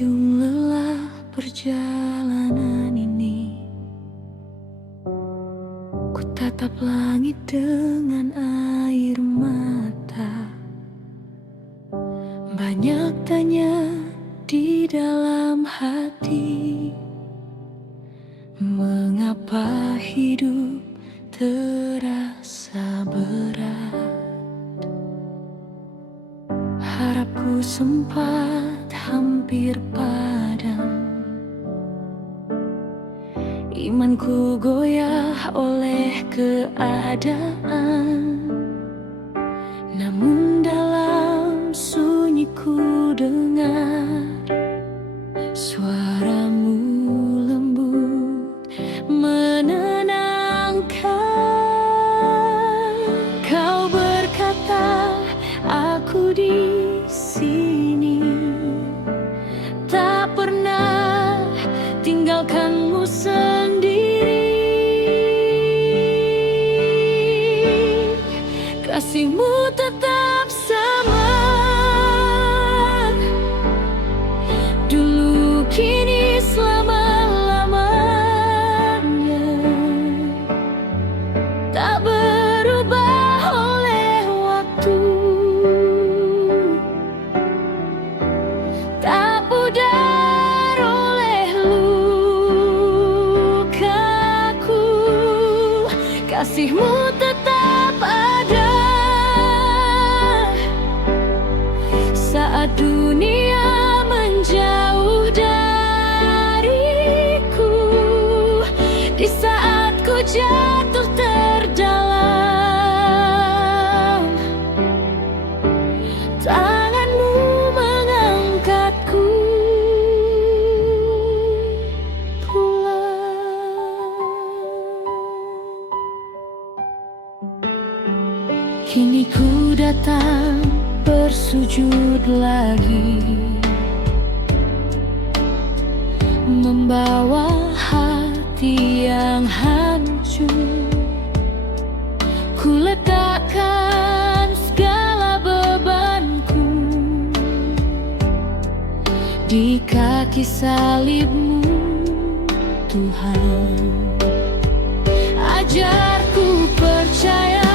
ujung lelah perjalanan ini, ku tatap langit dengan air mata. Banyak tanya di dalam hati, mengapa hidup terasa berat. Harapku sempat hampir padam, imanku goyah oleh keadaan. Namun dalam sunyi ku dengar suaramu lembut menenangkan. Kau berkata, aku di sini, tak pernah tinggalkanmu sendiri. Kasihmu tetap sama, dulu kini selama-lamanya, tak berubah oleh waktu, tak pudar oleh lukaku. Kasihmu tetap ada saat dunia menjauh dariku, di saat ku jatuh terdalam, tanganmu mengangkatku pulang. Kini ku datang bersujud lagi, membawa hati yang hancur. Ku letakkan segala bebanku di kaki salibmu, Tuhan. Ajarku percaya